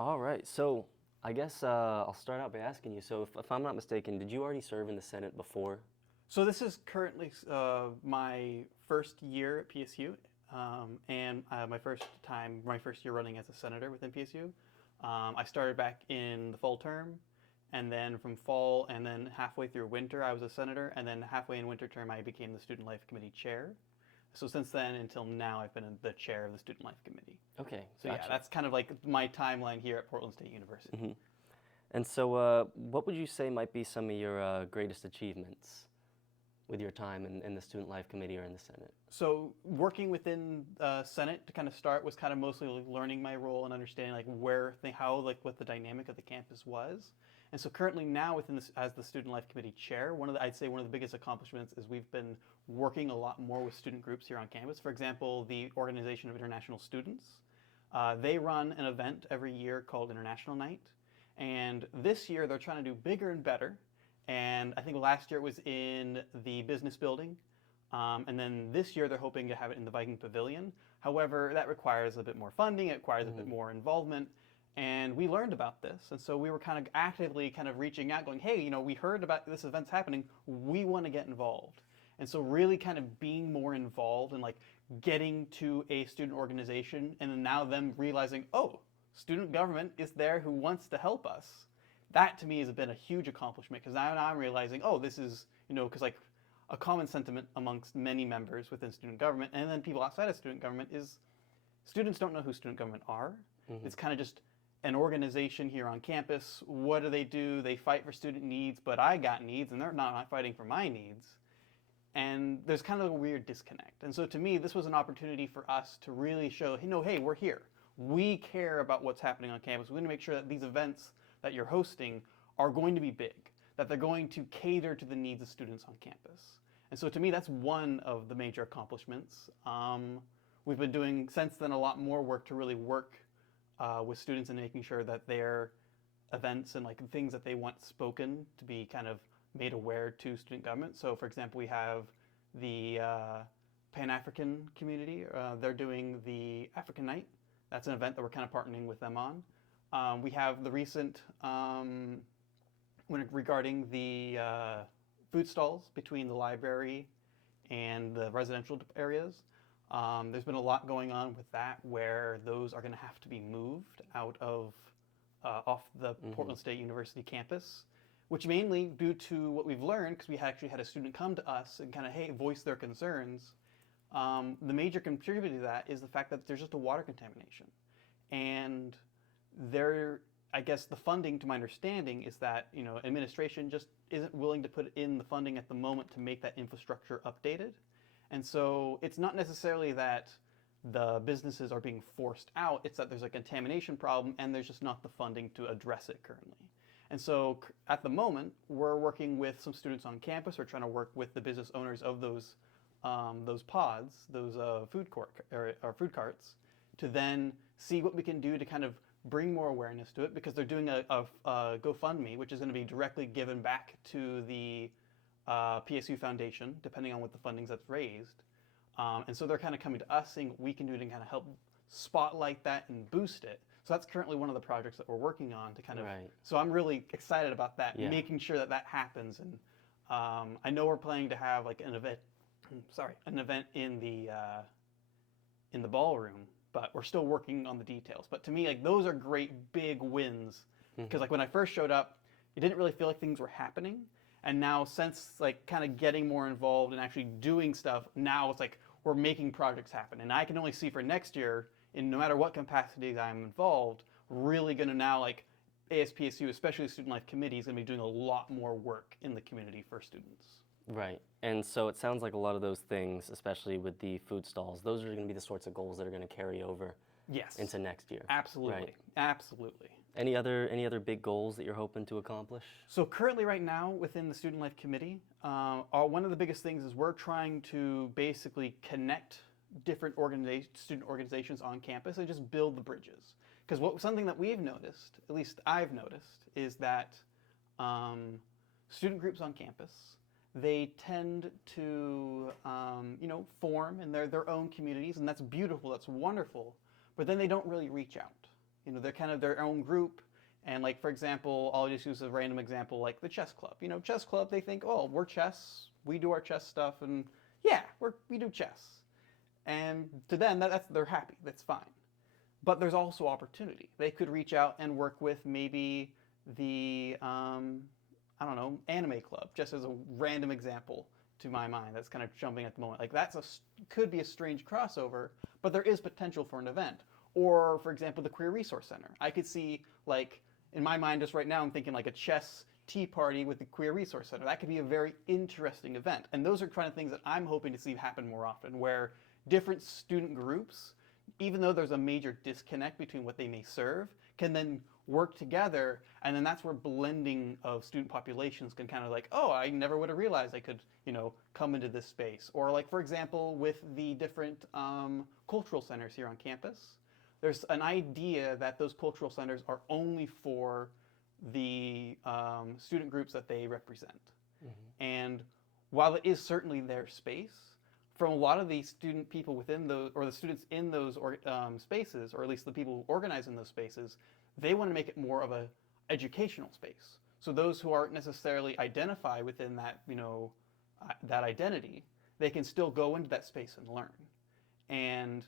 All right. So I guess I'll start out by asking you. So if I'm not mistaken, did you already serve in the Senate before? So this is currently my first year at PSU, and my first year running as a senator within PSU. I started back in the fall term, and then from fall and then halfway through winter, I was a senator, and then halfway in winter term, I became the Student Life Committee chair. So since then until now, I've been the chair of the Student Life Committee. Okay, So yeah, gotcha. that's kind of like my timeline here at Portland State University. And so what would you say might be some of your greatest achievements with your time in the Student Life Committee or in the Senate? So working within Senate to kind of start was kind of mostly like learning my role and understanding what the dynamic of the campus was. And so currently now within this, as the Student Life Committee chair, I'd say one of the biggest accomplishments is we've been working a lot more with student groups here on campus. For example, the Organization of International Students. They run an event every year called International Night. And this year they're trying to do bigger and better. And I think last year it was in the business building. And then this year they're hoping to have it in the Viking Pavilion. However, that requires a bit more funding, it requires a bit more involvement. And we learned about this. And so we were kind of actively kind of reaching out, going, hey, we heard about this event's happening. We want to get involved. And so really kind of being more involved and like getting to a student organization and then now them realizing, oh, student government is there who wants to help us. That to me has been a huge accomplishment because now I'm realizing, oh, this is, because like a common sentiment amongst many members within student government and then people outside of student government is students don't know who student government are. It's kind of just an organization here on campus. What do? They fight for student needs, but I got needs and they're not fighting for my needs. And there's kind of a weird disconnect. And so to me, this was an opportunity for us to really show, hey, we're here. We care about what's happening on campus. We're going to make sure that these events that you're hosting are going to be big, that they're going to cater to the needs of students on campus. And so to me, that's one of the major accomplishments. We've been doing since then a lot more work to really work with students and making sure that their events and like things that they want spoken to be kind of made aware to student government. So for example, we have the Pan-African community. They're doing the African Night. That's an event that we're kind of partnering with them on. We have the recent, regarding the food stalls between the library and the residential areas. There's been a lot going on with that where those are going to have to be moved out of off the Portland State University campus, which mainly due to what we've learned, because we actually had a student come to us and kind of, hey, voice their concerns. The major contributor to that is the fact that there's just a water contamination. And I guess the funding, to my understanding, is that administration just isn't willing to put in the funding at the moment to make that infrastructure updated. And so it's not necessarily that the businesses are being forced out, it's that there's a contamination problem and there's just not the funding to address it currently. And so at the moment, we're working with some students on campus. We're trying to work with the business owners of those pods, those food carts, to then see what we can do to kind of bring more awareness to it, because they're doing a GoFundMe, which is going to be directly given back to the PSU Foundation, depending on what the funding that's raised. And so they're kind of coming to us, seeing what we can do to kind of help spotlight that and boost it. So that's currently one of the projects that we're working on to kind of. Right. So I'm really excited about that, making sure that that happens. And I know we're planning to have like an event in the ballroom, but we're still working on the details. But to me, like those are great big wins, because like when I first showed up, it didn't really feel like things were happening. And now since like kind of getting more involved and actually doing stuff, now it's like we're making projects happen. And I can only see for next year, in no matter what capacity I'm involved, really going to now like ASPSU, especially the Student Life Committee, is going to be doing a lot more work in the community for students. Right. And so it sounds like a lot of those things, especially with the food stalls, those are going to be the sorts of goals that are going to carry over into next year. Absolutely. Right. Absolutely. Any other big goals that you're hoping to accomplish? So currently right now within the Student Life Committee, one of the biggest things is we're trying to basically connect different student organizations on campus and just build the bridges. Because something that we've noticed, at least I've noticed, is that student groups on campus, they tend to form in their own communities, and that's beautiful, that's wonderful, but then they don't really reach out. You know, they're kind of their own group. And like, for example, I'll just use a random example, like the chess club. You know, chess club, they think, oh, we're chess, we do our chess stuff, and yeah, we do chess. And to them, they're happy, that's fine. But there's also opportunity. They could reach out and work with maybe the, I don't know, anime club, just as a random example to my mind that's kind of jumping at the moment. Like could be a strange crossover, but there is potential for an event. Or, for example, the Queer Resource Center. I could see, like, in my mind just right now, I'm thinking like a chess tea party with the Queer Resource Center. That could be a very interesting event. And those are kind of things that I'm hoping to see happen more often, where different student groups, even though there's a major disconnect between what they may serve, can then work together, and then that's where blending of student populations can kind of like, oh, I never would have realized I could, you know, come into this space. Or like, for example, with the different cultural centers here on campus, there's an idea that those cultural centers are only for the student groups that they represent. Mm-hmm. And while it is certainly their space, from a lot of the student people within those, or the students in those spaces, or at least the people who organize in those spaces, they want to make it more of a educational space. So those who aren't necessarily identify within that, you know, that identity, they can still go into that space and learn. And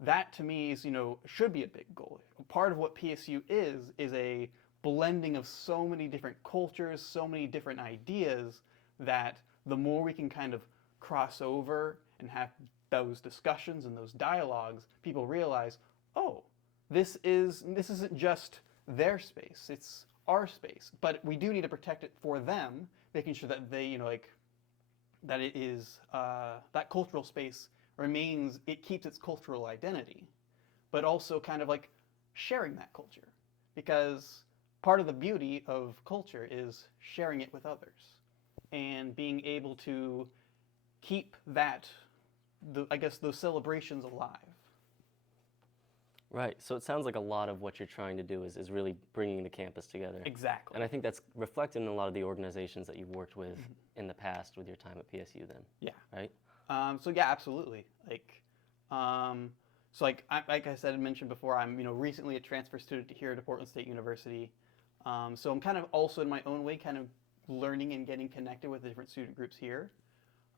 that to me is, you know, should be a big goal. Part of what PSU is a blending of so many different cultures, so many different ideas, that the more we can kind of cross over and have those discussions and those dialogues, people realize, oh, this isn't just their space, it's our space. But we do need to protect it for them, making sure that they, you know, like, that it is, that cultural space remains, it keeps its cultural identity, but also kind of like sharing that culture. Because part of the beauty of culture is sharing it with others and being able to keep that, I guess, those celebrations alive. Right. So it sounds like a lot of what you're trying to do is really bringing the campus together. Exactly. And I think that's reflected in a lot of the organizations that you've worked with in the past with your time at PSU then. Yeah. Right? So yeah, absolutely. Like, so like I said and mentioned before, I'm, you know, recently a transfer student here at Portland State University. So I'm kind of also in my own way kind of learning and getting connected with the different student groups here.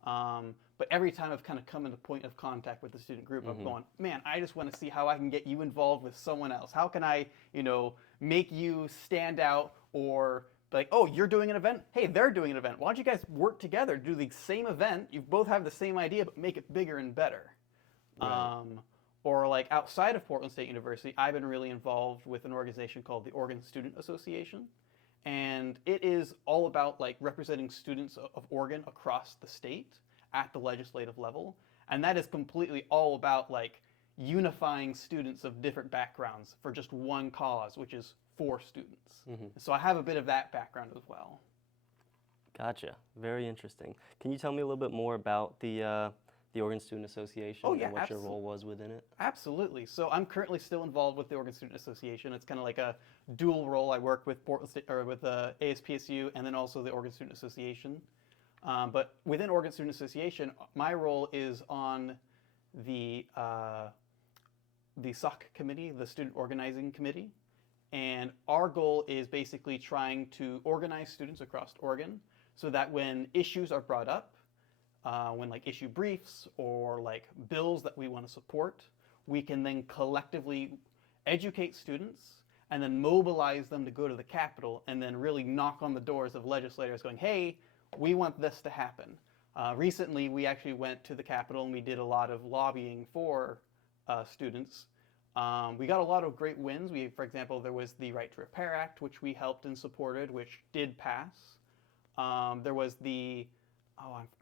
But every time I've kind of come into point of contact with the student group, I'm going, man, I just want to see how I can get you involved with someone else. How can I, you know, make you stand out, or like, oh, you're doing an event? Hey, they're doing an event. Why don't you guys work together, do the same event? You both have the same idea, but make it bigger and better. Right. Or like outside of Portland State University, I've been really involved with an organization called the Oregon Student Association. And it is all about like representing students of Oregon across the state at the legislative level. And that is completely all about like unifying students of different backgrounds for just one cause, which is for students. Mm-hmm. So I have a bit of that background as well. Gotcha. Very interesting. Can you tell me a little bit more about the Oregon Student Association and what your role was within it? Absolutely. So I'm currently still involved with the Oregon Student Association. It's kind of like a dual role. I work with Portland State, or with ASPSU, and then also the Oregon Student Association. But within Oregon Student Association, my role is on the SOC committee, the Student Organizing Committee, and our goal is basically trying to organize students across Oregon so that when issues are brought up, when like issue briefs or like bills that we want to support, we can then collectively educate students and then mobilize them to go to the Capitol and then really knock on the doors of legislators going, hey, we want this to happen. Recently, we actually went to the Capitol and we did a lot of lobbying for students. We got a lot of great wins. For example, there was the Right to Repair Act, which we helped and supported, which did pass. There was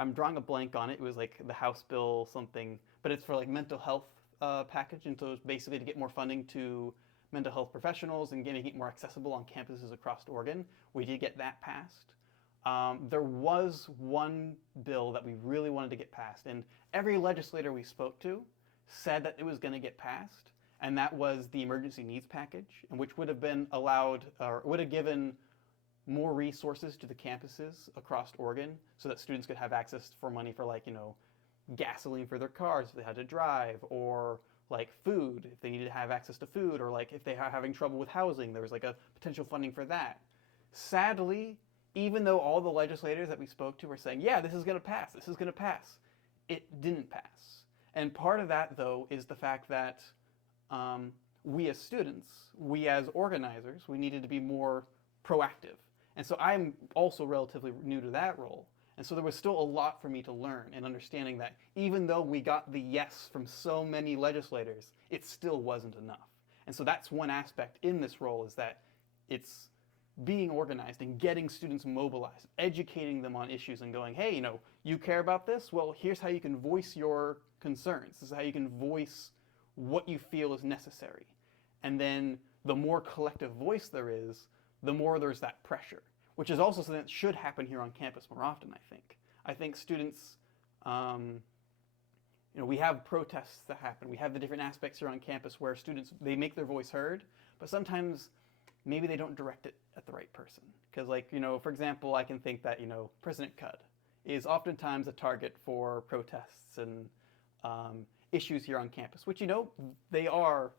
I'm drawing a blank on it. It was like the House bill something, but it's for like mental health package, and so it's basically to get more funding to mental health professionals and making it more accessible on campuses across Oregon. We did get that passed. There was one bill that we really wanted to get passed, and every legislator we spoke to said that it was going to get passed, and that was the emergency needs package, and which would have been allowed, or would have given more resources to the campuses across Oregon so that students could have access for money for, like, you know, gasoline for their cars if they had to drive, or like food, if they needed to have access to food, or like if they are having trouble with housing, there was like a potential funding for that. Sadly, even though all the legislators that we spoke to were saying, yeah, this is going to pass, this is going to pass, it didn't pass. And part of that, though, is the fact that we as students, we as organizers, we needed to be more proactive. And so I'm also relatively new to that role. And so there was still a lot for me to learn in understanding that even though we got the yes from so many legislators, it still wasn't enough. And so that's one aspect in this role, is that it's being organized and getting students mobilized, educating them on issues and going, hey, you care about this? Well, here's how you can voice your concerns. This is how you can voice what you feel is necessary. And then the more collective voice there is, the more there's that pressure, which is also something that should happen here on campus more often, I think. I think students, we have protests that happen. We have the different aspects here on campus where students, they make their voice heard, but sometimes maybe they don't direct it at the right person. Because for example, I can think that, President Cudd is oftentimes a target for protests and issues here on campus, which, they are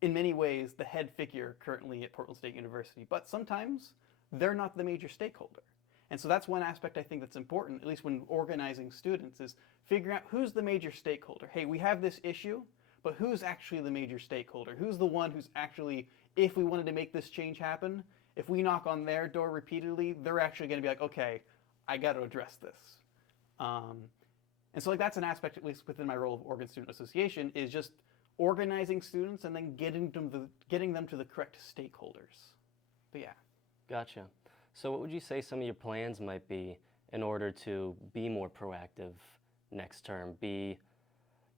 in many ways the head figure currently at Portland State University, but sometimes they're not the major stakeholder. And so that's one aspect I think that's important, at least when organizing students, is figuring out who's the major stakeholder. Hey, we have this issue, but who's actually the major stakeholder? Who's the one who's actually, if we wanted to make this change happen, if we knock on their door repeatedly, they're actually going to be like, okay, I got to address this. And so that's an aspect, at least within my role of Oregon Student Association, is just organizing students and then getting them to the correct stakeholders. But yeah. Gotcha. So what would you say some of your plans might be in order to be more proactive next term, be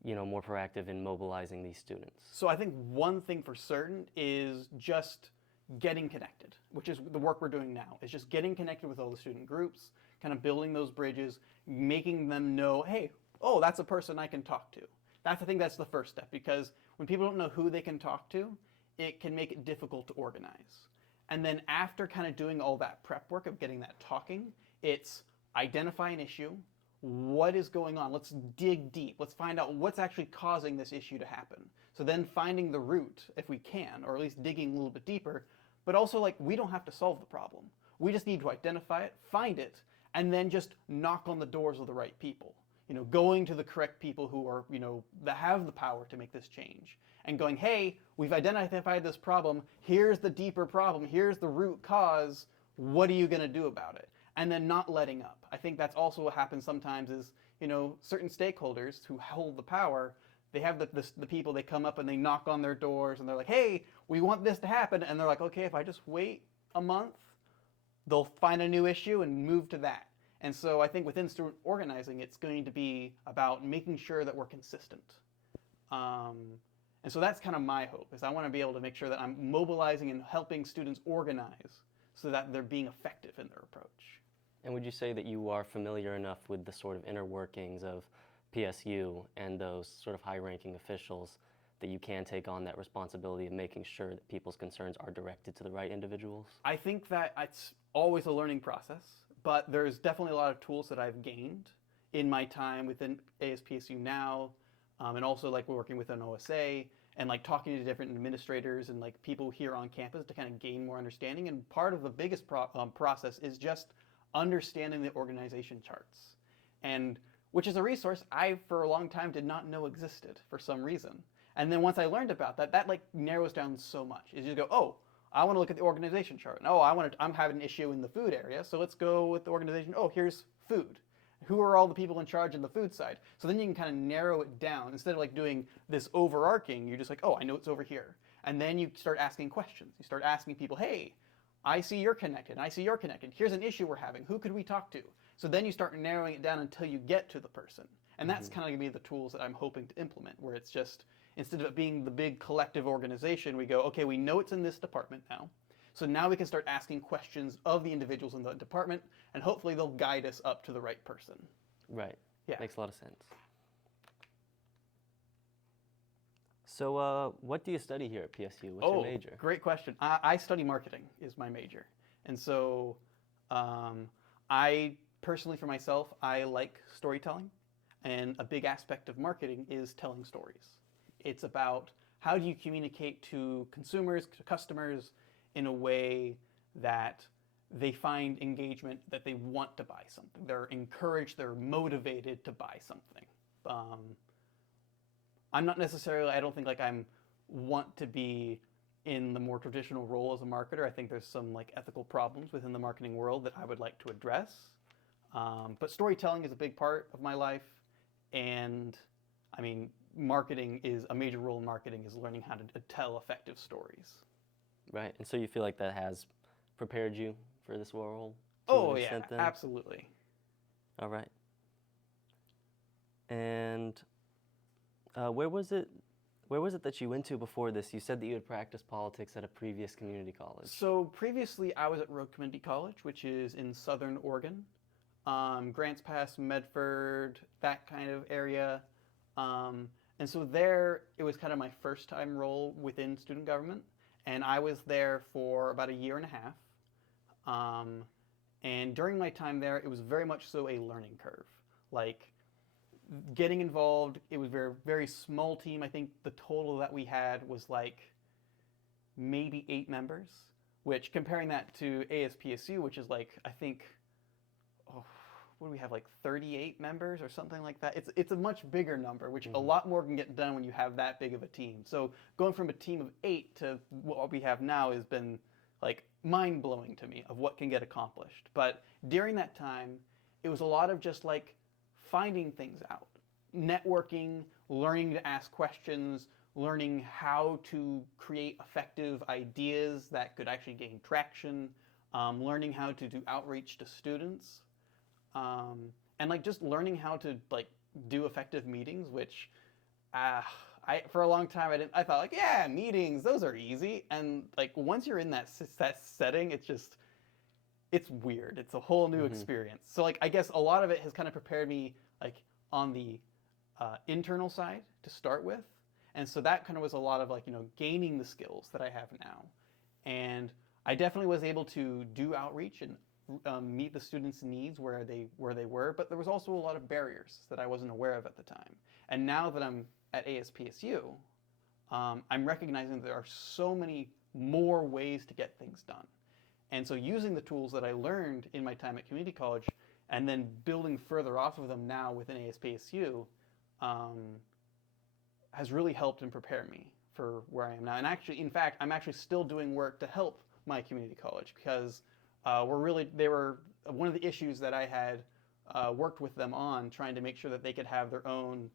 more proactive in mobilizing these students? So I think one thing for certain is just getting connected, which is the work we're doing now, is just getting connected with all the student groups, kind of building those bridges, making them know, hey, oh, that's a person I can talk to. I think that's the first step, because when people don't know who they can talk to, it can make it difficult to organize. And then after kind of doing all that prep work of getting that talking, it's identify an issue. What is going on? Let's dig deep. Let's find out what's actually causing this issue to happen. So then finding the root, if we can, or at least digging a little bit deeper, but also we don't have to solve the problem. We just need to identify it, find it, and then just knock on the doors of the right people. Going to the correct people who are, that have the power to make this change, and going, hey, we've identified this problem, here's the deeper problem, here's the root cause, what are you going to do about it? And then not letting up. I think that's also what happens sometimes is, certain stakeholders who hold the power, they have the people, they come up and they knock on their doors and they're like, hey, we want this to happen. And they're like, okay, if I just wait a month, they'll find a new issue and move to that. And so I think within student organizing, it's going to be about making sure that we're consistent. And so that's kind of my hope, is I want to be able to make sure that I'm mobilizing and helping students organize so that they're being effective in their approach. And would you say that you are familiar enough with the sort of inner workings of PSU and those sort of high-ranking officials that you can take on that responsibility of making sure that people's concerns are directed to the right individuals? I think that it's always a learning process, but there's definitely a lot of tools that I've gained in my time within ASPSU now, and also working with an OSA and talking to different administrators and people here on campus to kind of gain more understanding. And part of the biggest process is just understanding the organization charts, and which is a resource I for a long time did not know existed for some reason. And then once I learned about that, that narrows down so much. Is you go, oh, I want to look at the organization chart. And, oh, I'm having an issue in the food area, so let's go with the organization. Oh, here's food. Who are all the people in charge on the food side? So then you can kind of narrow it down. Instead of doing this overarching, you're just oh, I know it's over here. And then you start asking questions. You start asking people, hey, I see you're connected, and I see you're connected. Here's an issue we're having. Who could we talk to? So then you start narrowing it down until you get to the person. And that's kind of going to be the tools that I'm hoping to implement, where it's just, instead of it being the big collective organization, we go, okay, we know it's in this department now. So now we can start asking questions of the individuals in the department, and hopefully they'll guide us up to the right person. Right. Yeah. Makes a lot of sense. So what do you study here at PSU? What's your major? Great question. I study marketing is my major. And so I personally, for myself, I like storytelling. And a big aspect of marketing is telling stories. It's about how do you communicate to consumers, to customers, in a way that they find engagement, that they want to buy something. They're encouraged, they're motivated to buy something. I'm not necessarily, I don't think like I'm want to be in the more traditional role as a marketer. I think there's some like ethical problems within the marketing world that I would like to address. But storytelling is a big part of my life. And I mean, marketing is a major role in marketing is learning how to tell effective stories. Right. And so you feel like that has prepared you for this role? Oh, yeah, absolutely. All right. And where was it that you went to before this? You said that you had practiced politics at a previous community college. So previously I was at Road Community College, which is in Southern Oregon. Grants Pass, Medford, that kind of area. And so there, it was kind of my first time role within student government. And I was there for about a year and a half. And during my time there, it was very much so a learning curve. Like, getting involved, it was a very, very small team. I think the total that we had was like maybe 8 members, which comparing that to ASPSU, which is like, I think, what do we have, like 38 members or something like that? It's a much bigger number, which a lot more can get done when you have that big of a team. So going from a team of 8 to what we have now has been like mind-blowing to me of what can get accomplished. But during that time, it was a lot of just like finding things out, networking, learning to ask questions, learning how to create effective ideas that could actually gain traction, learning how to do outreach to students, and like just learning how to like do effective meetings, which for a long time I thought like, yeah, meetings, those are easy. And like once you're in that setting, it's weird. It's a whole new experience. So like I guess a lot of it has kind of prepared me like on the internal side to start with. And so that kind of was a lot of like, gaining the skills that I have now. And I definitely was able to do outreach and meet the students' needs where they were, but there was also a lot of barriers that I wasn't aware of at the time. And now that I'm at ASPSU, I'm recognizing there are so many more ways to get things done. And so using the tools that I learned in my time at community college and then building further off of them now within ASPSU has really helped and prepared me for where I am now. And actually, in fact, I'm actually still doing work to help my community college because they were one of the issues that I had worked with them on, trying to make sure that they could have their own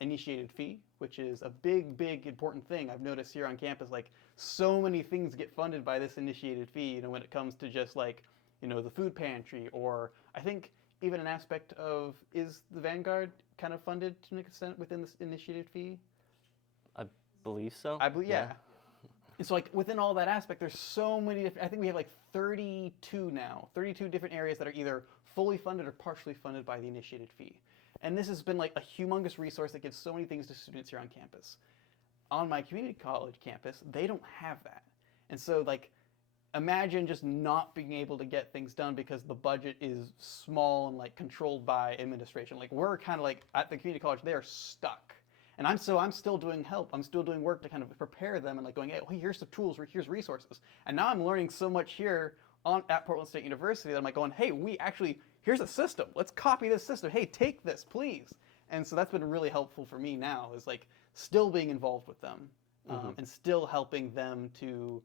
initiated fee, which is a big, big important thing. I've noticed here on campus, like so many things get funded by this initiated fee, when it comes to just like, the food pantry, or I think even an aspect of, is the Vanguard kind of funded to an extent within this initiated fee? I believe so. I believe, yeah. And so like within all that aspect, there's so many different, I think we have like 32 now, 32 different areas that are either fully funded or partially funded by the initiated fee. And this has been like a humongous resource that gives so many things to students here on campus. On my community college campus, they don't have that. And so like, imagine just not being able to get things done because the budget is small and like controlled by administration. Like we're kind of like at the community college, they're stuck. And I'm still doing help. I'm still doing work to kind of prepare them and like going, hey, here's the tools, here's resources. And now I'm learning so much here at Portland State University that I'm like going, hey, here's a system. Let's copy this system. Hey, take this, please. And so that's been really helpful for me now, is like still being involved with them and still helping them to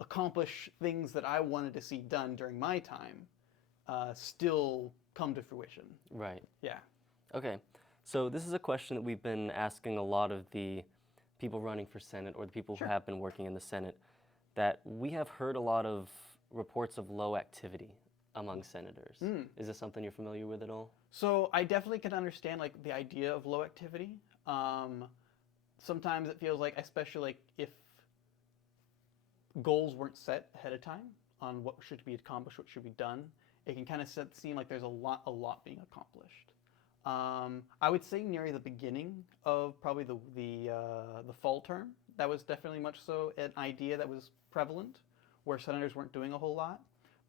accomplish things that I wanted to see done during my time still come to fruition. Right. Yeah. Okay. So this is a question that we've been asking a lot of the people running for Senate or the people who have been working in the Senate, that we have heard a lot of reports of low activity among senators. Is this something you're familiar with at all? So I definitely can understand like the idea of low activity. Sometimes it feels like, especially like if goals weren't set ahead of time on what should be accomplished, what should be done, it can kind of seem like there's a lot being accomplished. I would say near the beginning of probably the fall term, that was definitely much so an idea that was prevalent, where senators weren't doing a whole lot.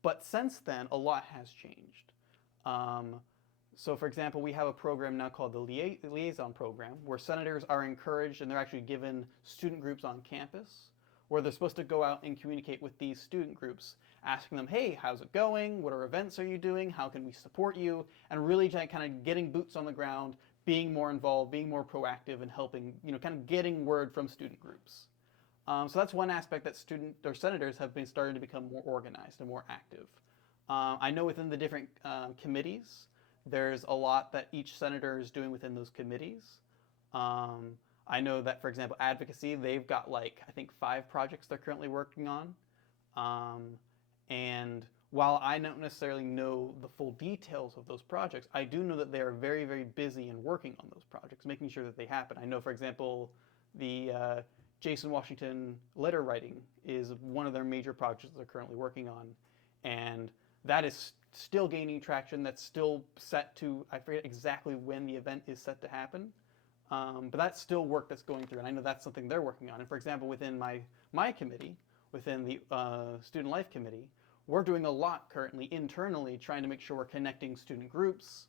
But since then, a lot has changed. So, for example, we have a program now called the Liaison Program, where senators are encouraged and they're actually given student groups on campus where they're supposed to go out and communicate with these student groups, asking them, hey, how's it going? What events are you doing? How can we support you? And really kind of getting boots on the ground, being more involved, being more proactive, and helping, kind of getting word from student groups. So that's one aspect that senators have been starting to become more organized and more active. I know within the different committees, there's a lot that each senator is doing within those committees. I know that, for example, advocacy, they've got I think 5 projects they're currently working on. And while I don't necessarily know the full details of those projects, I do know that they are very, very busy in working on those projects, making sure that they happen. I know, for example, the Jason Washington letter writing is one of their major projects they're currently working on. And that is still gaining traction. That's still set to, I forget exactly when the event is set to happen. But that's still work that's going through, and I know that's something they're working on. And for example, within my committee, within the Student Life Committee, we're doing a lot currently internally trying to make sure we're connecting student groups.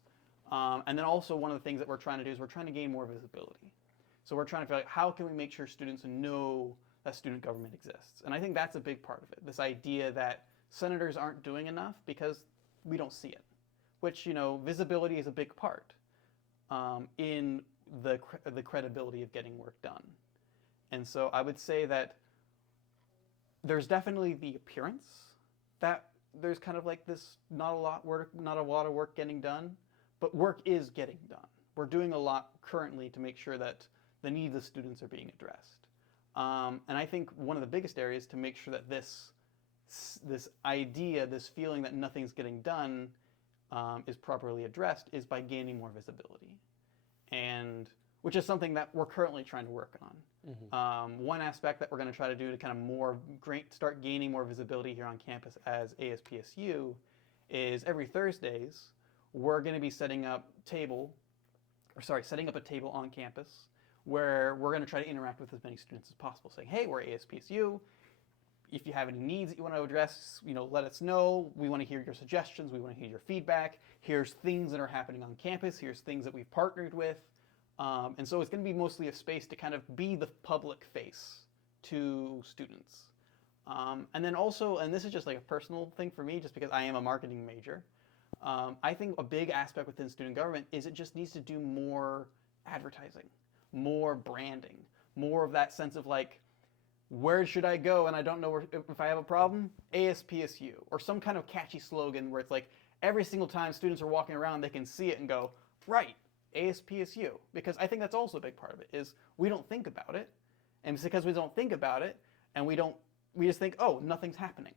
And then also one of the things that we're trying to do is we're trying to gain more visibility. So we're trying to figure out how can we make sure students know that student government exists. And I think that's a big part of it, this idea that senators aren't doing enough because we don't see it, which, visibility is a big part in the credibility of getting work done. And so I would say that there's definitely the appearance that there's kind of this not a lot of work getting done, but work is getting done. We're doing a lot currently to make sure that the needs of students are being addressed. And I think one of the biggest areas to make sure that this idea, this feeling that nothing's getting done is properly addressed is by gaining more visibility. And which is something that we're currently trying to work on. Mm-hmm. One aspect that we're going to try to do to kind of start gaining more visibility here on campus as ASPSU is every Thursdays, we're going to be setting up a table on campus where we're going to try to interact with as many students as possible, saying, hey, we're ASPSU. If you have any needs that you want to address, let us know. We want to hear your suggestions. We want to hear your feedback. Here's things that are happening on campus. Here's things that we've partnered with. And so it's going to be mostly a space to kind of be the public face to students. And then also, and this is just a personal thing for me, just because I am a marketing major, I think a big aspect within student government is it just needs to do more advertising, more branding, more of that sense of where should I go and I don't know if I have a problem? ASPSU, or some kind of catchy slogan where it's every single time students are walking around, they can see it and go, right, ASPSU. Because I think that's also a big part of it, is we don't think about it. And it's because we don't think about it, and we just think, oh, nothing's happening.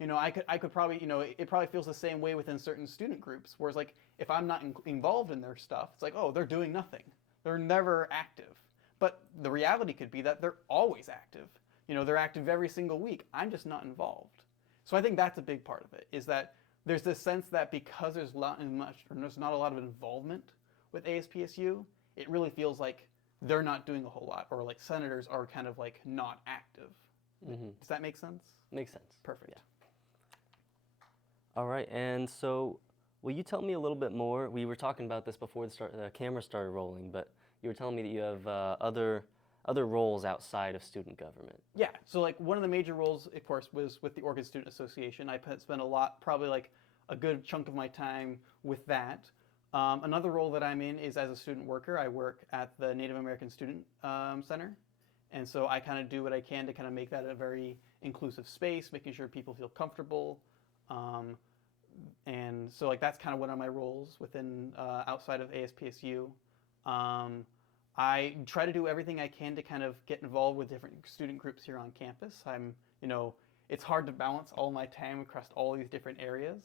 I could probably, it probably feels the same way within certain student groups, whereas if I'm not involved in their stuff, it's oh, they're doing nothing. They're never active. But the reality could be that they're always active. They're active every single week. I'm just not involved. So I think that's a big part of it, is that there's this sense that because there's not a lot of involvement with ASPSU, it really feels like they're not doing a whole lot, or senators are kind of not active. Mm-hmm. Does that make sense? Makes sense. Perfect. Yeah. All right, and so will you tell me a little bit more? We were talking about this before the camera started rolling, but you were telling me that you have other roles outside of student government. Yeah, so one of the major roles, of course, was with the Oregon Student Association. I spent probably a good chunk of my time with that. Another role that I'm in is as a student worker. I work at the Native American Student Center. And so I kind of do what I can to kind of make that a very inclusive space, making sure people feel comfortable. And so that's kind of one of my roles within outside of ASPSU. I try to do everything I can to kind of get involved with different student groups here on campus. It's hard to balance all my time across all these different areas.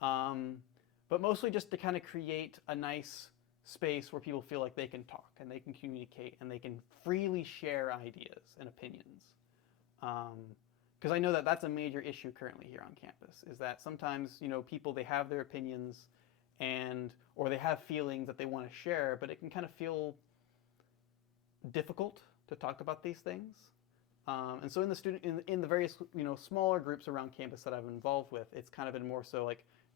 But mostly just to kind of create a nice space where people feel like they can talk and they can communicate and they can freely share ideas and opinions. Because I know that that's a major issue currently here on campus, is that sometimes, people, they have their opinions or they have feelings that they want to share, but it can kind of feel difficult to talk about these things. And so in the various, smaller groups around campus that I've been involved with, it's kind of been more so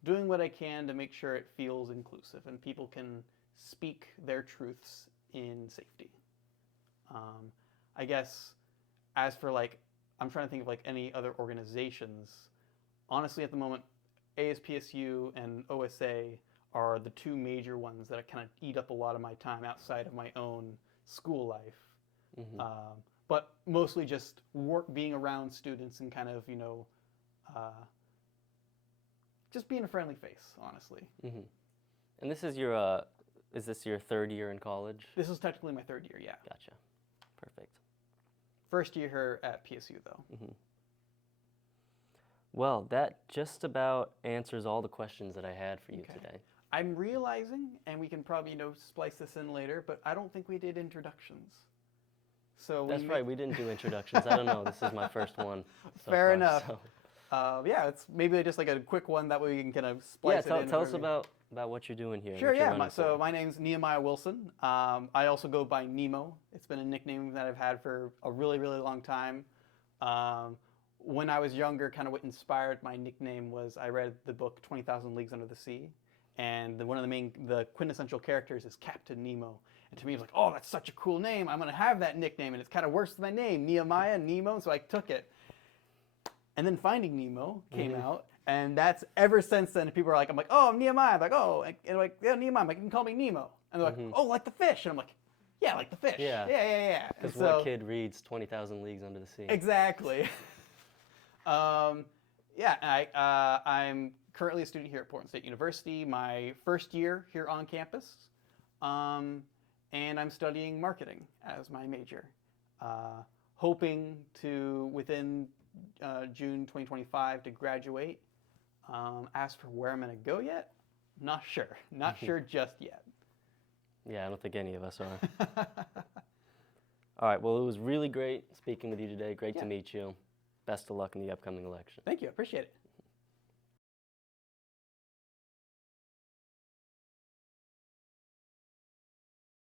doing what I can to make sure it feels inclusive and people can speak their truths in safety. I guess as for like, I'm trying to think of like any other organizations. Honestly, at the moment, ASPSU and OSA are the two major ones that kind of eat up a lot of my time outside of my own school life. Mm-hmm. But mostly just being around students and kind of, just being a friendly face, honestly. Mm-hmm. And this is your, is this your third year in college? This is technically my third year, yeah. Gotcha. Perfect. First year here at PSU, though. Mm-hmm. Well, that just about answers all the questions that I had for you today. I'm realizing, and we can probably, splice this in later, but I don't think we did introductions. So That's right, we didn't do introductions. I don't know, this is my first one so Fair far, enough. So. Yeah, it's maybe just like a quick one that way we can kind of splice it in. Tell us about what you're doing here. Sure, yeah. So my name's Nehemiah Wilson. I also go by Nemo. It's been a nickname that I've had for a really, really long time. When I was younger, kind of what inspired my nickname was I read the book 20,000 Leagues Under the Sea. And one of the quintessential characters is Captain Nemo. And to me, it was like, oh, that's such a cool name. I'm going to have that nickname. And it's kind of worse than my name, Nehemiah, Nemo. So I took it. And then Finding Nemo came out. And that's ever since then, people are like, I'm like, oh, I'm Nehemiah. I'm like, oh, and they're like, yeah, Nehemiah. I'm like, you can call me Nemo. And they're like, oh, like the fish. And I'm like, yeah, like the fish. Yeah. Because what kid reads 20,000 Leagues Under the Sea? Exactly. I'm currently a student here at Portland State University, my first year here on campus, and I'm studying marketing as my major. Hoping to, within June 2025, to graduate. As for where I'm going to go yet, not sure. Not sure just yet. Yeah, I don't think any of us are. All right, well, it was really great speaking with you today. Great to meet you. Best of luck in the upcoming election. Thank you. I appreciate it.